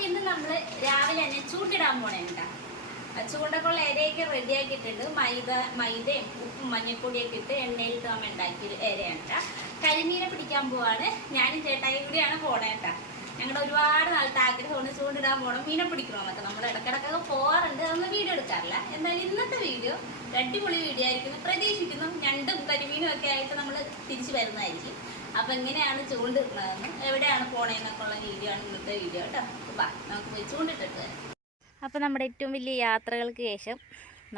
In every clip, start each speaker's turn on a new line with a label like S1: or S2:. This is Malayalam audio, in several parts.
S1: അപ്പൊ ഇന്ന് നമ്മൾ രാവിലെ തന്നെ ചൂണ്ടിടാൻ പോണേ കേട്ടാ ചൂണ്ടക്കുള്ള ഇരയൊക്കെ റെഡി ആക്കിയിട്ടുണ്ട്. മൈദ മൈദയും ഉപ്പും മഞ്ഞൾപ്പൊടിയൊക്കെ ഇട്ട് എണ്ണയിലിട്ട് നമ്മൾ ഉണ്ടാക്കി കേട്ടാ കരിമീനെ പിടിക്കാൻ പോവാണ്. ഞാനും ചേട്ടായി കൂടിയാണ് പോണേ കേട്ടാ ഞങ്ങളുടെ ഒരുപാട് നാളത്തെ ആഗ്രഹമാണ് ചൂണ്ടിടാൻ പോകണം മീനെ പിടിക്കണമെന്നൊക്കെ നമ്മൾ ഇടക്കിടക്കൊക്കെ പോകാറുണ്ട് അതൊന്നും വീഡിയോ എടുക്കാറില്ല. എന്തായാലും ഇന്നത്തെ വീഡിയോ അടിപൊളി വീഡിയോ ആയിരിക്കുന്നു പ്രതീക്ഷിക്കുന്നു. രണ്ടും കരിമീനും ഒക്കെ ആയിട്ട് നമ്മൾ തിരിച്ചു വരുന്നതായിരിക്കും. അപ്പൊ എങ്ങനെയാണ് ചൂണ്ടിടുന്നതെന്ന് എവിടെയാണ് പോണേന്നൊക്കെ ഉള്ള വീഡിയോ ആണ് ഇന്നത്തെ വീഡിയോ കേട്ടോ അപ്പൊ നമുക്ക് പോയി ചൂണ്ടിട്ടിട്ട് വരാം. അപ്പോൾ നമ്മുടെ ഏറ്റവും വലിയ യാത്രകൾക്ക് ശേഷം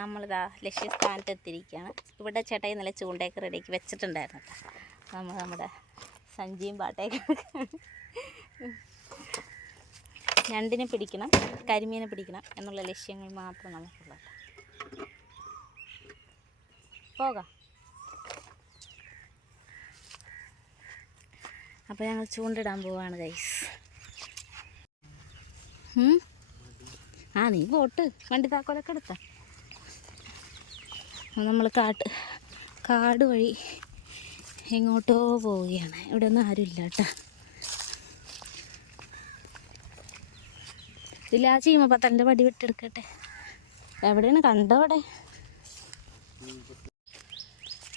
S1: നമ്മളിതാ ലക്ഷ്യസ്ഥാനത്ത് എത്തിയിരിക്കുകയാണ് ഇവിടെ ചേട്ടായി നല്ല ചൂണ്ടയൊക്കെ റെഡിയാക്കി വെച്ചിട്ടുണ്ടായിരുന്നു കേട്ടോ നമ്മൾ നമ്മുടെ സഞ്ചിയും പാട്ടയൊക്കെ ഞണ്ടിനെ പിടിക്കണം കരിമീനെ പിടിക്കണം എന്നുള്ള ലക്ഷ്യങ്ങൾ മാത്രം നമുക്കുള്ളൂ പോകാം. അപ്പോൾ ഞങ്ങൾ ചൂണ്ടിടാൻ പോവാണ് ഗൈസ് ആ നീ പോട്ട്. വണ്ടി താക്കോലൊക്കെ എടുത്ത. നമ്മൾ കാട്ട് കാട് വഴി എങ്ങോട്ടോ പോവുകയാണ്. ഇവിടെ ഒന്നും ആരുമില്ല കേട്ടോ. ഇല്ല ആ ചീമപ്പത്തലിന്റെ വടി വിട്ടെടുക്കട്ടെ. എവിടെയാണ് കണ്ടോ അവിടെ?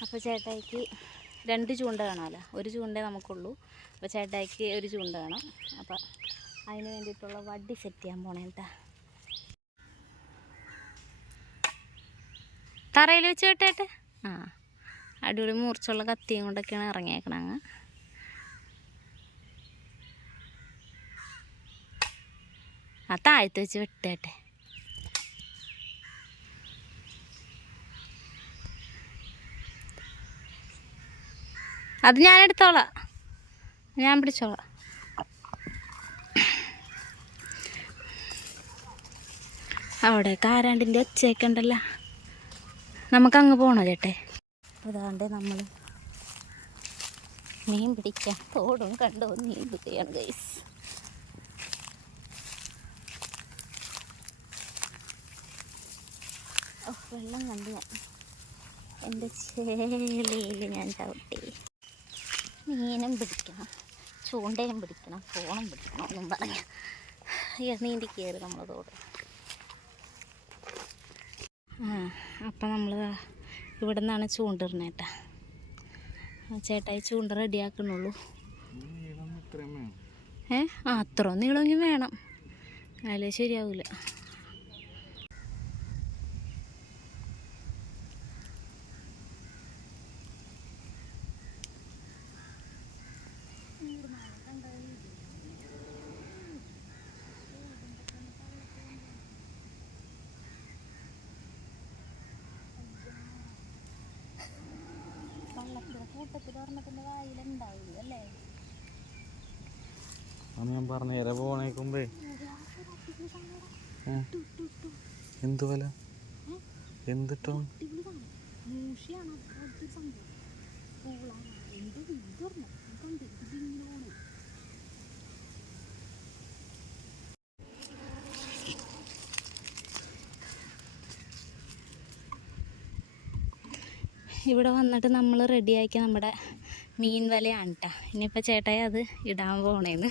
S1: അപ്പോൾ ചേട്ടായിക്ക് രണ്ട് ചൂണ്ട കാണാമല്ലോ ഒരു ചൂണ്ടേ നമുക്കുള്ളൂ. അപ്പോൾ ചേട്ടായിക്ക് ഒരു ചൂണ്ട വേണം. അപ്പോൾ അതിന് വേണ്ടിയിട്ടുള്ള വടി സെറ്റ് ചെയ്യാൻ പോണേ തറയിൽ വെച്ച് കേട്ടേട്ടെ ആ. അടിപൊളി മൂർച്ചുള്ള കത്തിയും കൊണ്ടൊക്കെയാണ് ഇറങ്ങിയേക്കണം അങ്ങ്. ആ താഴത്ത് വെച്ച് വെട്ടേട്ടെ. അത് ഞാൻ എടുത്തോളാം. ഞാൻ പിടിച്ചോളാം. അവിടെ കാരാണ്ടിന്റെ ഒച്ചയൊക്കെ ഉണ്ടല്ലോ. നമുക്ക് അങ്ങ് പോണോ ചേട്ടെ? അതാണ്ട് നമ്മൾ മീൻ പിടിക്കാൻ തോടും കണ്ടോ? നീന്തുകയാണ് ഗൈസ് വെള്ളം കണ്ടു ഞാൻ. എന്റെ ചേലയിൽ ഞാൻ ചവിട്ടി. മീനും പിടിക്കണം. ചൂണ്ടയും പിടിക്കണം ഫോണും പിടിക്കണം എന്നും അയ്യോ നീന്തി കയറി നമ്മൾ തോട്. അപ്പം നമ്മൾ ഇവിടെ നിന്നാണ് ചൂണ്ടിടുന്നത് കേട്ടാ. ചേട്ടായി ചൂണ്ട റെഡിയാക്കണുള്ളൂ. ഏ? ആ അത്ര നീളമെങ്കിൽ വേണം. അതിലേ ശരിയാവില്ല വള്ളത്തിന്റെ കൂട്ടത്തിൽ ഒരെണ്ണത്തിന്റെ വായിലുണ്ടാവില്ല അല്ലേ?
S2: അന്ന് ഞാൻ പറഞ്ഞ ഇര പോണേക്കുമ്പേ? എന്ത് വില? എന്തിട്ടോ
S1: മൂഷിയാണ് സംഭവം. പൂളാണ്. എന്ത് വിദ്യർന്നു കണ്ടു. ഇതിനോട് ഇവിടെ വന്നിട്ട് നമ്മൾ റെഡിയാക്കിയ നമ്മുടെ മീൻ വലയാണ് കേട്ടോ ഇനിയിപ്പോൾ ചേട്ടായി അത് ഇടാൻ പോണേന്ന്.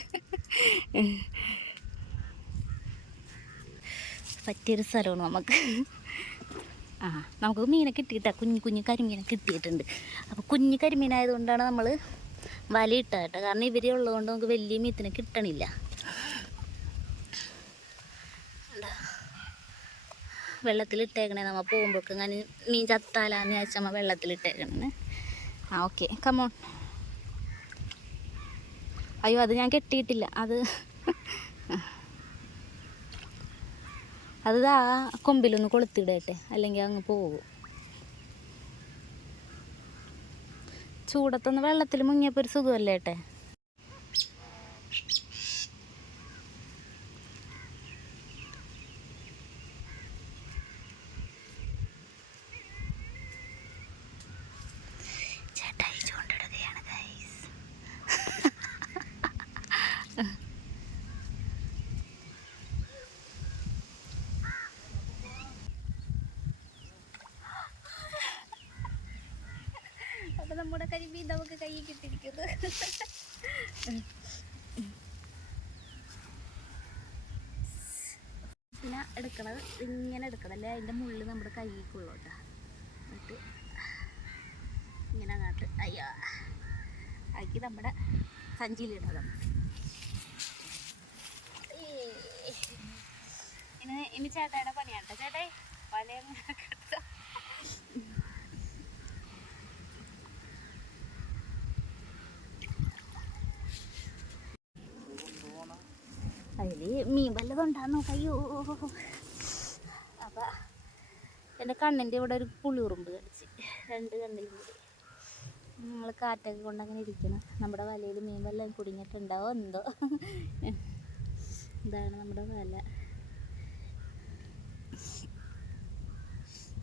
S1: പറ്റിയൊരു സ്ഥലമാണ് നമുക്ക്. ആ നമുക്ക് മീനെ കിട്ടിയിട്ടാ. കുഞ്ഞു കുഞ്ഞു കരിമീനെ കിട്ടിയിട്ടുണ്ട്. അപ്പോൾ കുഞ്ഞു കരിമീനായതുകൊണ്ടാണ് നമ്മൾ വലയിട്ടത് കേട്ടോ കാരണം ഇവരെ ഉള്ളതുകൊണ്ട് നമുക്ക് വലിയ മീത്തിനെ കിട്ടണില്ല. വെള്ളത്തിലിട്ടേക്കണേ. നമ്മ പോകുമ്പോഴേക്ക് ഇങ്ങനെ മീൻ ചത്താലാന്ന് വെച്ചാൽ നമ്മ വെള്ളത്തിലിട്ടേക്കണേ ആ ഓക്കെ കമോൺ അയ്യോ അത് ഞാൻ കെട്ടിയിട്ടില്ല. അത് അത് ആ കൊമ്പിലൊന്ന് കൊളുത്തിടട്ടെ. അല്ലെങ്കിൽ അങ്ങ് പോകും. ചൂടത്തൊന്ന് വെള്ളത്തിൽ മുങ്ങിയപ്പോൾ ഒരു സുഖമല്ലേ കരിമീൻ നമുക്ക് കയ്യിൽ കിട്ടിയിരിക്കുന്നത് എടുക്കണത് ഇങ്ങനെ എടുക്കണം അല്ലേ? അതിന്റെ മുള്ളിൽ നമ്മുടെ കൈക്ക് കൊള്ളോട്ടാ എന്നിട്ട് ഇങ്ങനെ അങ്ങോട്ട് അയ്യോ. ആക്കി നമ്മുടെ സഞ്ചിയിലിടണം. ഇനി ഇനി ചേട്ടയുടെ പണിയാട്ടോ. ചേട്ടായി വലയും കെട്ടാ അതിൽ മീൻ വല്ലതുണ്ടാന്ന്? അയ്യോ. അപ്പം എന്റെ കണ്ണിന്റെ ഇവിടെ ഒരു പുളിയുറുമ്പ് കടിച്ച്. രണ്ട് കണ്ണിലും കൂടി. നമ്മൾ കാറ്റൊക്കെ കൊണ്ട് അങ്ങനെ ഇരിക്കണം നമ്മുടെ വലയിൽ മീൻ വല്ലതും കുടുങ്ങിയിട്ടുണ്ടാവോ എന്തോ. ഇതാണ് നമ്മുടെ വല.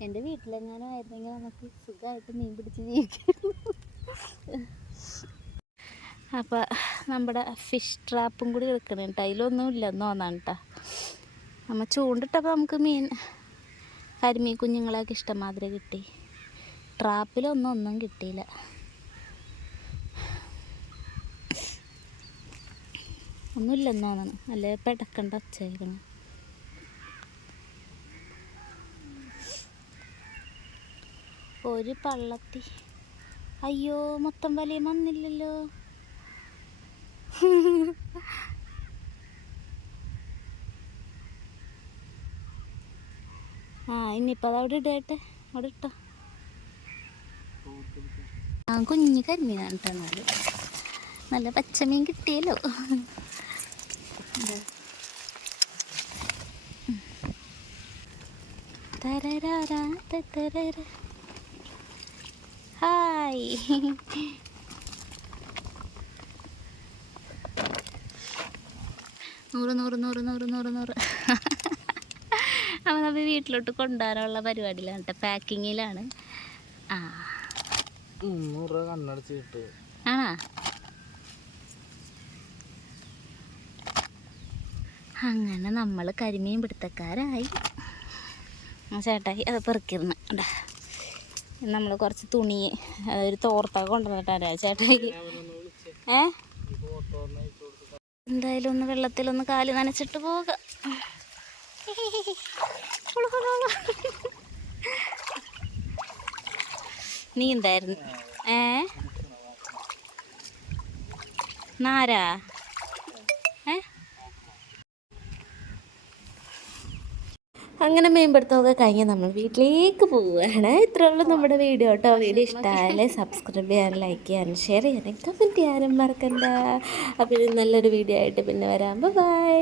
S1: എന്റെ വീട്ടിലെങ്ങാനും ആയിരുന്നെങ്കിൽ നമുക്ക് സുഖമായിട്ട് മീൻ പിടിച്ച് ജീവിക്കാം അപ്പോൾ നമ്മുടെ ഫിഷ് ട്രാപ്പും കൂടി എടുക്കണം അതിലൊന്നും ഇല്ലെന്ന് തോന്നാണ് കേട്ടോ നമ്മൾ ചൂണ്ടിട്ടപ്പോൾ നമുക്ക് മീൻ കരിമീൻ കുഞ്ഞുങ്ങളെയൊക്കെ ഇഷ്ടമാതിരി കിട്ടി. ട്രാപ്പിലൊന്നും ഒന്നും കിട്ടിയില്ല. ഒന്നുമില്ലെന്ന് തോന്നണം. അല്ലേ പെടക്കണ്ട ഒച്ചയായിരുന്നു. ഒരു പള്ളത്തി. അയ്യോ മൊത്തം വലിയ വന്നില്ലല്ലോ ആ ഇനിയിപ്പോൾ അത് അവിടെ ഇടട്ടെ. അവിടെ ഇട്ടോ. ആ കുഞ്ഞ് കരിമീനാണ് നല്ല പച്ചമീൻ കിട്ടിയല്ലോ. ഹായ്. നൂറ് നൂറ് നൂറ് നൂറ് നൂറ് നൂറ്. അപ്പോൾ നമ്മൾ വീട്ടിലോട്ട് കൊണ്ടുവരാനുള്ള പരിപാടിയിലാണ് കേട്ടോ. പാക്കിങ്ങിലാണ്. ആ.
S2: മുന്നൂറ് രൂപ കണ്ണടച്ച് കിട്ടും
S1: ആണോ? അങ്ങനെ നമ്മൾ കരിമീൻ പിടുത്തക്കാരായി. ചേട്ടായി അത് പെറുക്കിരുന്നു നമ്മൾ കുറച്ച് തുണി ഒരു തോർത്തൊക്കെ കൊണ്ടുവന്നിട്ടാ ചേട്ടായിക്ക് ഏ? എന്തായാലും ഒന്ന് വെള്ളത്തിലൊന്ന് കാൽ നനച്ചിട്ട് പോകാം നീ ഉളു. ഏ? നാരാ ഏ
S3: അങ്ങനെ മീൻപിടുത്തമൊക്കെ കഴിഞ്ഞ് നമ്മൾ വീട്ടിലേക്ക് പോവുകയാണ്. ഇത്രേ ഉള്ളൂ നമ്മുടെ വീഡിയോ കേട്ടോ. വീഡിയോ ഇഷ്ടമായാലേ സബ്സ്ക്രൈബ് ചെയ്യാനും ലൈക്ക് ചെയ്യാനും ഷെയർ ചെയ്യാനും കമന്റ് ചെയ്യാനും മറക്കണ്ട. അപ്പോൾ നല്ലൊരു വീഡിയോ ആയിട്ട് പിന്നെ വരാം. ബൈ